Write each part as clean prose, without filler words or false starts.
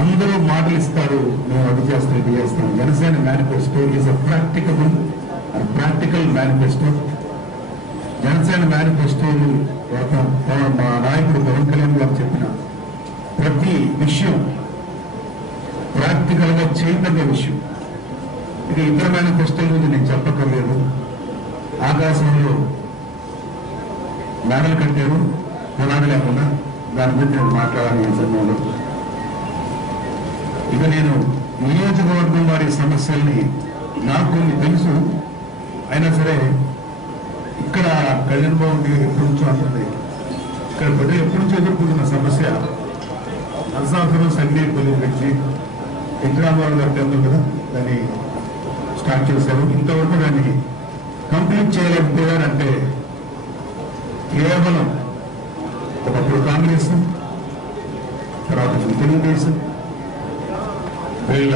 అందరూ మాటలు ఇస్తారు, మేము అది చేస్తాం ఇది చేస్తాం. Janasena manifesto is a practical manifesto. Janasena మేనిఫెస్టోలు మా నాయకుడు పవన్ కళ్యాణ్ గారు చెప్పిన ప్రతి విషయం ప్రాక్టికల్ గా చేయదగ్గ విషయం. ఇక ఇతర మేనిఫెస్టోల గురించి నేను చెప్పక్కర్లేదు. ఆకాశంలో మేడలు కట్టారు, పునాది లేకుండా. దాని గురించి నేను మాట్లాడాలి ఈ సమయంలో. ఇక నేను నియోజకవర్గం వారి సమస్యల్ని నాకు కొన్ని తెలుసు, అయినా సరే ఇక్కడ కళ్యాణ్ బాబు ఎప్పటి నుంచో అంటుంది, ఇక్కడ ప్రజలు ఎప్పటి నుంచో ఎదుర్కొంటున్న సమస్య నరసాపురం సంగీపల్లి బ్రిడ్జి వెంకటరామారావు గారు తెలుసు కదా, దాన్ని స్టార్ట్ చేశారు. ఇంతవరకు దాన్ని కంప్లీట్ చేయలేకపోయారంటే కేవలం ఒకప్పుడు కాంగ్రెస్, తర్వాత తెలుగుదేశం వీళ్ళ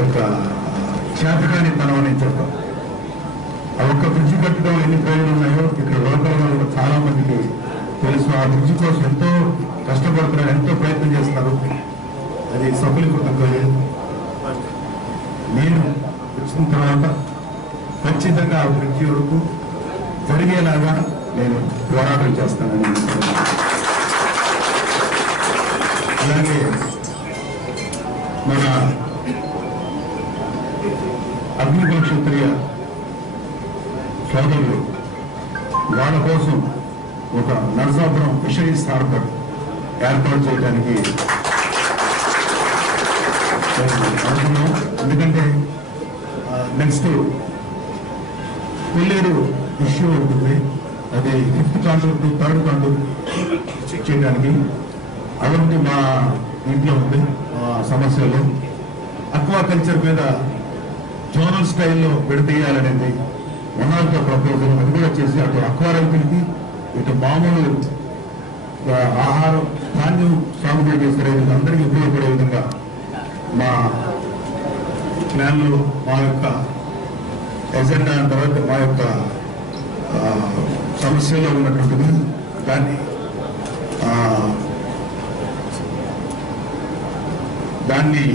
యొక్క చేతకానితనం అని చెప్పారు. ఆ ఒక్క బ్రిడ్జి కట్టడం ఎన్ని ప్రయోజనాలు ఉన్నాయో ఇక్కడ లోకల్ వాళ్ళు చాలా మందికి తెలుసు. ఆ బ్రిడ్జి కోసం ఎంతో కష్టపడుతున్నారు, ఎంతో ప్రయత్నం చేస్తున్నారు. అది సఫలీకృతం కాలేదు. నేను వచ్చిన తర్వాత ఖచ్చితంగా ఆ బ్రిడ్జి వరకు జరిగేలాగా నేను పోరాటం చేస్తానని. అలాగే మన అగ్నికుల క్షత్రియ సోదరులు వాళ్ళ కోసం ఒక నరసాపురం ఫిషరీస్ హార్బర్ ఏర్పాటు చేయడానికి అనుకున్నాం. ఎందుకంటే నెక్స్ట్ కొల్లేరు ఇష్యూ ఉంటుంది, అది 5th contour to 3rd contour check చేయడానికి. అదొకటి మా ఇంట్లో ఉంది సమస్యలు. అక్వాకల్చర్ మీద జోనల్ స్టైల్లో విడతీయాలనేది వన్ ఆఫ్ ద ప్రపోజల్. అది కూడా చేసి అటు అక్వా రైతులకి ఇటు మామూలు ఆహారం ధాన్యం సాగుబడి చేసే రైతులు అందరికీ ఉపయోగపడే విధంగా మా ప్లాన్లో మా యొక్క ఎజెండా తర్వాత మా యొక్క సమస్యలో ఉన్నటువంటిది దాన్ని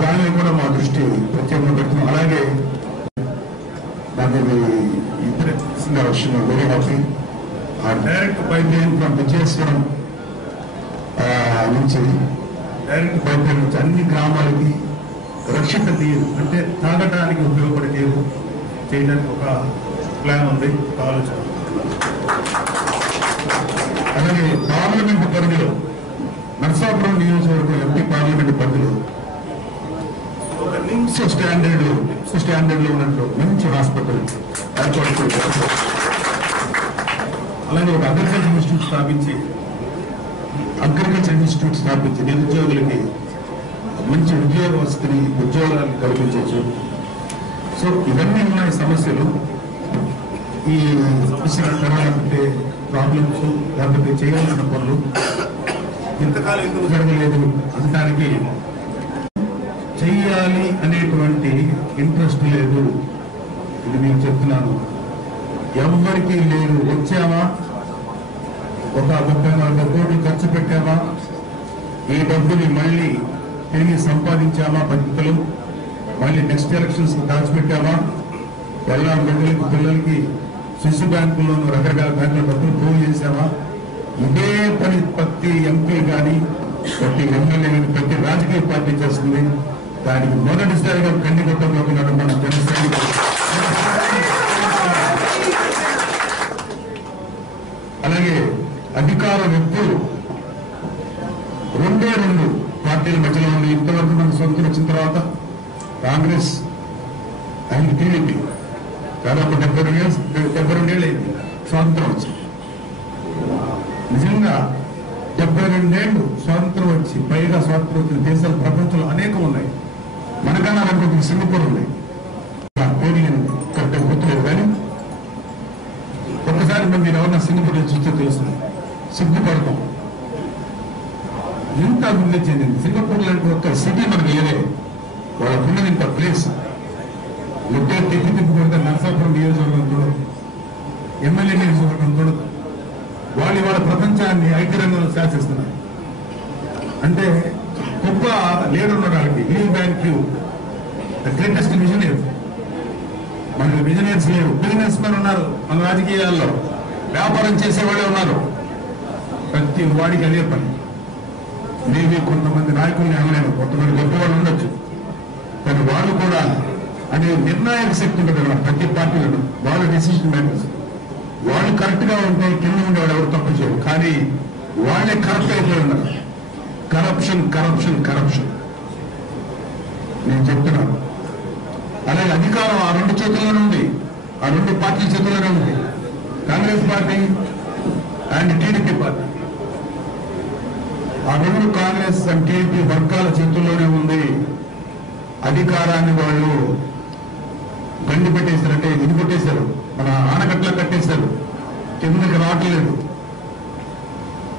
దానిలో కూడా మా దృష్టి ప్రత్యేకంగా పెడుతున్నాం. అలాగే నాకు ఇంట్రెస్టింగ్ విషయం వెరీ హ్యాపీ. ఆ direct pipe line from Vijayeswaram నుంచి డైరెక్ట్ పైప్ లైన్ నుంచి అన్ని గ్రామాలకి రక్షిత నీరు అంటే తాగడానికి ఉపయోగపడే నీరు చేయడానికి ఒక ప్లాన్ ఉంది, ఒక ఆలోచన. అలాగే పార్లమెంటు పరిధిలో నరసాపురం నియోజకవర్గం ఎంపీ పార్లమెంటు పరిధిలో ఒక నిమ్స్ స్టాండర్డ్ లో ఉన్నట్టు మంచి హాస్పిటల్ ఏర్పాటు చేశారు. అలాగే ఒక అగ్రికల్చర్ ఇన్స్టిట్యూట్ స్థాపించి నిరుద్యోగులకి మంచి ఉద్యోగ వసతిని ఉద్యోగాలను కల్పించవచ్చు. సో ఇవన్నీ ఉన్నాయి సమస్యలు. ఈ సమస్యలు ప్రాబ్లమ్స్ లేకపోతే చేయాల్సిన పనులు ఇంతకాలం ఎందుకు జరగలేదు అనడానికి చెయ్యాలి అనేటువంటి ఇంట్రెస్ట్ లేదు. ఇది నేను చెప్తున్నాను, ఎవరికి లేదు. వచ్చామా, ఒక 30-40 కోట్లు ఖర్చు పెట్టామా, ఈ డబ్బుని మళ్ళీ తిరిగి సంపాదించామా, పద్ధతులు మళ్ళీ నెక్స్ట్ ఎలక్షన్స్ దాచిపెట్టామా, పిల్లలకి శిశు బ్యాంకుల్లోనూ రకరకాల బ్యాంకుల డబ్బులు పోగు చేశామా, ఇదే పని ప్రతి ఎంపీ కానీ ప్రతి ఎమ్మెల్యే కానీ ప్రతి రాజకీయ పార్టీ చేస్తుంది. దానికి మొదటిసారిగా కండిగొట్టంలో ఉన్నాడు మన జనసేన. అలాగే అధికార వ్యక్తులు 2 పార్టీల మధ్యలో ఉంది. ఇంతవరకు మన సొంతం వచ్చిన తర్వాత కాంగ్రెస్ అండ్ టీడీపీ దాదాపు 72 ఏళ్ళు అయింది స్వాతంత్రం వచ్చి. నిజంగా 72 ఏళ్ళు స్వాతంత్రం వచ్చి, పైగా స్వాతంత్రం వచ్చిన దేశాలు ప్రపంచంలో అనేకం ఉన్నాయి. మనకన్నా అనుకుంటున్న సింగపూర్ ఉన్నాయి. పేరు నేను కరెక్ట్గా గుర్తులేదు, కానీ ఒక్కసారి మీరు ఎవరన్నా సింగపూర్ చూస్తే తెలుస్తుంది, సిగ్గుపడతాం. ఎంత అభివృద్ధి చెందింది సింగపూర్ లాంటి ఒక సిటీ మనకి లేదే. వాళ్ళకున్నది ఇంత ప్లేస్ ముట్టే తిప్పి కొడితే నరసాపురం నియోజకవర్గం చూడదు, ఎమ్మెల్యే నియోజకవర్గం చూడదు. వాళ్ళు ఇవాళ ప్రపంచాన్ని ఐటీ రంగంలో శాసిస్తున్నారు. అంటే గొప్ప లీడర్ ఉన్నాడు వాళ్ళకి. Leave bank the greatest visionary. మనకి బిజినెస్ లేవు, బిజినెస్ మెన్ ఉన్నారు మన రాజకీయాల్లో, వ్యాపారం చేసేవాళ్ళే ఉన్నారు. ప్రతి వాడికి అదే పని. మేబీ కొంతమంది నాయకుల్ని అనలేము, కొంతమంది గొప్పవాళ్ళు ఉండొచ్చు, కానీ వాళ్ళు కూడా అనే నిర్ణాయక శక్తి ఉంటుంది కదా ప్రతి పార్టీలో. వాళ్ళు డెసిషన్ మేకర్స్. వాళ్ళు కరెక్ట్ గా ఉంటే కింద ఉండేవాడు ఎవరు తప్పు చేయరు, కానీ వాళ్ళే కరప్ట్ అయిపోయి ఉన్నారు. కరప్షన్ కరప్షన్ కరప్షన్ నేను చెప్తున్నాను. అలాగే అధికారం ఆ రెండు చేతుల్లోనే ఉంది, ఆ రెండు పార్టీల చేతుల్లోనే ఉంది. Congress party and TDP party, ఆ రెండు కాంగ్రెస్ అండ్ టీడీపీ వర్గాల చేతుల్లోనే ఉంది. అధికారాన్ని వాళ్ళు గండి పెట్టేశారు, అంటే ఇది పెట్టేశారు, మన ఆనకట్లా కట్టేశారు, కిందకి రావట్లేదు.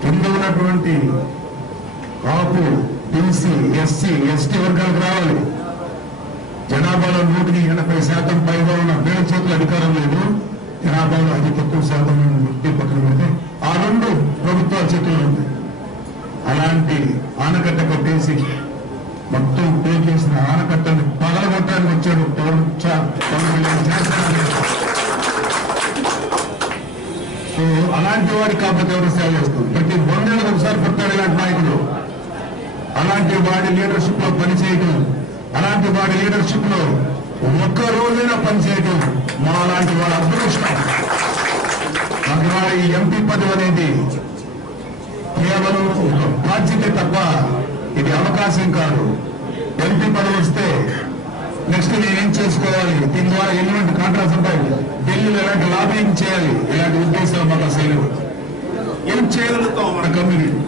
కింద ఉన్నటువంటి కాపు, బీసీ, ఎస్సీ, ఎస్టీ వర్గాలకు రావాలి. జనాభాలో 180% పైగా ఉన్న వీళ్ళ చేతులు అధికారం లేదు. జనాభాలో అతి తక్కువ శాతం వ్యక్తి పక్కన పెడితే ఆ రెండు ప్రభుత్వాల చేతుల్లో ఉంది. అలాంటి ఆనకట్ట కట్టేసి మొత్తం పే చేసిన ఆనకట్టని పగలగొట్టడానికి వచ్చాడు పవన్ కళ్యాణ్. సో అలాంటి వాడికి కాకపోతే ఎవరు సేవ చేస్తుంది. ప్రతి 100 ఏళ్ళకి ఒకసారి పుట్టాడు ఇలాంటి నాయకుడు. అలాంటి వాడి లీడర్షిప్ లో పనిచేయటం, అలాంటి వాడి లీడర్షిప్ లో ఒక్క రోజైనా పనిచేయటం మా లాంటి వాడి అదృష్టం. అందువల్ల ఈ ఎంపీ పదవి అనేది కేవలం ఒక బాధ్యత తప్ప ఇది అవకాశం కాదు. ఎంపీ పదవి వస్తే నెక్స్ట్ నేనేం చేసుకోవాలి, దీని ద్వారా ఎటువంటి కాంట్రాక్ట్స్ ఉంటాయి, ఢిల్లీలో ఎలాంటి లాబింగ్ చేయాలి, ఇలాంటి ఉద్దేశాలు మాకు అసలు ఏం చేయగలుగుతాం మన కమ్యూనిటీ.